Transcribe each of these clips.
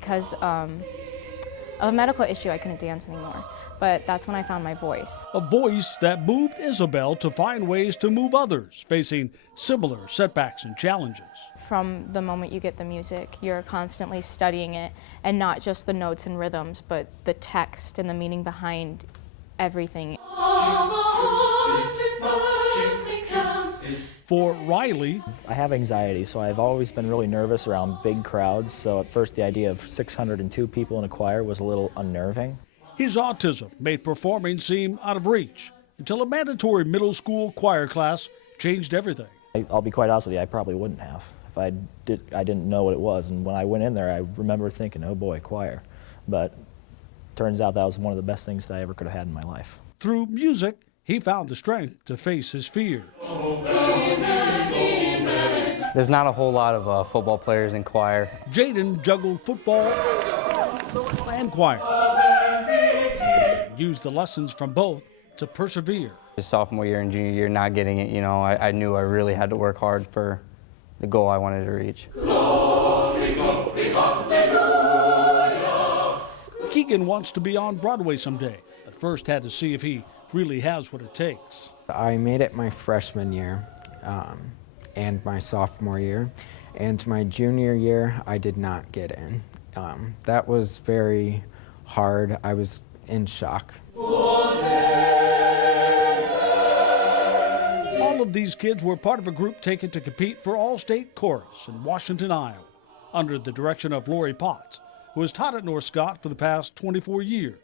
because of a medical issue I couldn't dance anymore. But that's when I found my voice. A voice that moved Isabel to find ways to move others facing similar setbacks and challenges. From the moment you get the music, you're constantly studying it, and not just the notes and rhythms, but the text and the meaning behind everything. For Riley, I have anxiety, so I've always been really nervous around big crowds, so at first the idea of 602 people in a choir was a little unnerving. his autism made performing seem out of reach until a mandatory middle school choir class changed everything. I'll be quite honest with you, I probably wouldn't have if I didn't know what it was. And when I went in there, I remember thinking, oh boy, choir. But turns out that was one of the best things that I ever could have had in my life. Through music, he found the strength to face his fears. There's not a whole lot of football players in choir. Jaden juggled football and choir. Used the lessons from both to persevere. His sophomore year and junior year, not getting it, you know, I knew I really had to work hard for the goal I wanted to reach. Glory, glory, hallelujah. Keegan wants to be on Broadway someday, but first had to see if he really has what it takes. I made it my freshman year and my sophomore year, and my junior year I did not get in. That was very hard. I was in shock. All of these kids were part of a group taken to compete for All-State Chorus in Washington, Iowa, under the direction of Lori Potts, who has taught at North Scott for the past 24 years.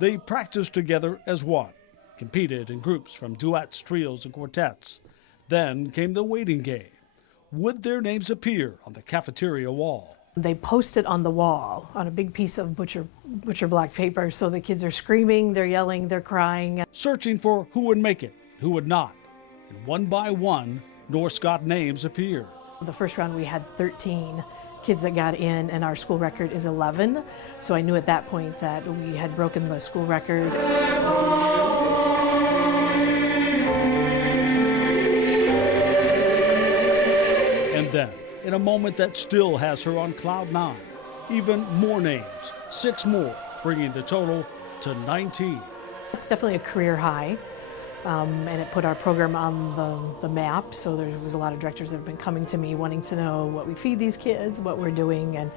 They practiced together as one, competed in groups from duets, trios, and quartets. Then came the waiting game. Would their names appear on the cafeteria wall? They post it on the wall on a big piece of butcher black paper, so the kids are screaming, they're yelling, they're crying. Searching for who would make it, who would not. And one by one, North Scott names appeared. The first round we had 13 kids that got in, and our school record is 11. So I knew at that point that we had broken the school record. And then, in a moment that still has her on cloud 9, even more names, 6 more, bringing the total to 19. It's definitely a career high, and it put our program on the map. So there was a lot of directors that have been coming to me wanting to know what we feed these kids, what we're doing, and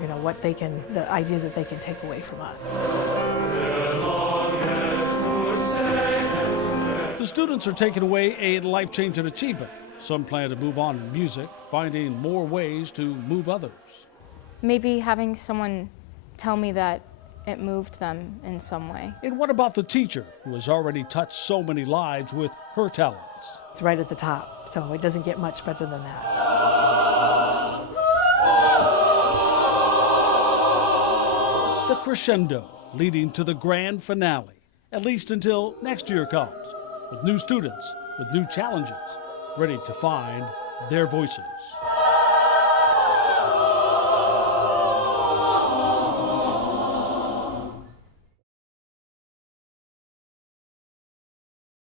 you know, what they can, the ideas that they can take away from us. The students are taking away a life-changing achievement. Some plan to move on in music, finding more ways to move others. Maybe having someone tell me that it moved them in some way. And what about the teacher who has already touched so many lives with her talents? It's right at the top, so it doesn't get much better than that. The crescendo leading to the grand finale, at least until next year comes, with new students, with new challenges, ready to find their voices.